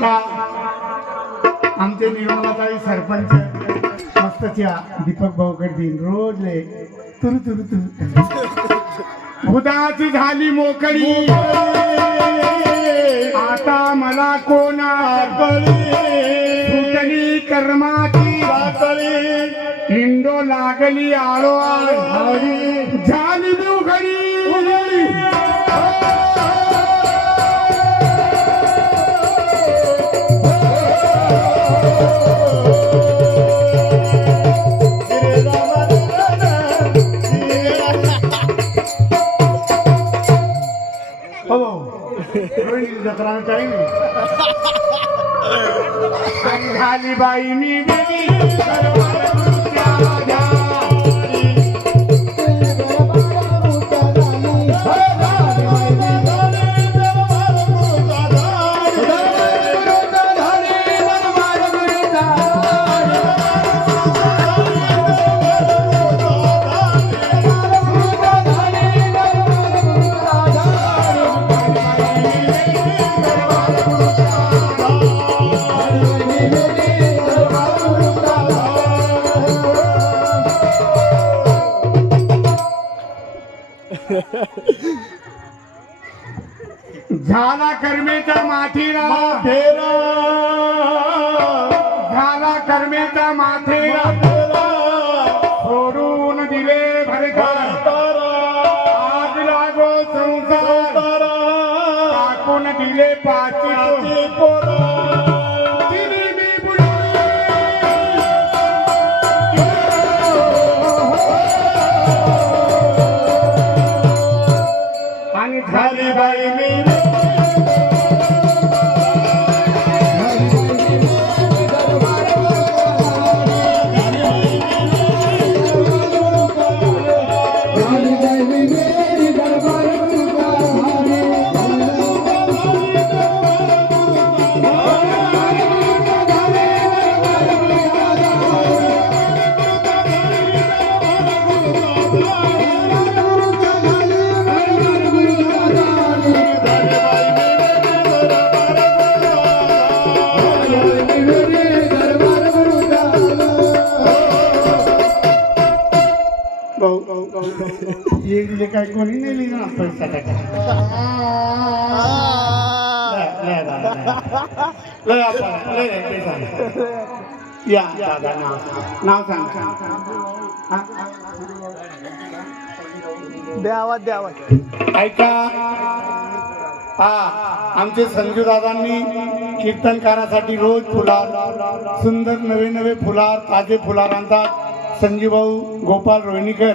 ऐका आमचे निर्मलाताई सरपंच मस्त चहा दीपक भाऊकडे देईन रोज ले तुरु तुरु तुरु भुताची झाली मोकळी आता मला कोणा सुटली कर्माची हिंडो लागली आळो झाली उघडी जत्रा टाइम झाली बाई मी गेली झाला कर्मेचा माथेरा फेरा झाला कर्मेचा माथेरा सोडून दिले भरघर आग लागो संसार टाकून दिले पाची पोर आणि झाली बाई मी ये काय कोणी नाही लिहिणार पैसा टाका या दादा नाव सांग द्यावात ऐका हा आमचे संजू दादांनी कीर्तनकारासाठी रोज फुलार सुंदर नवे नवे फुलार ताजे फुलार आणतात संजीव भाऊ गोपाल रोहिणीकर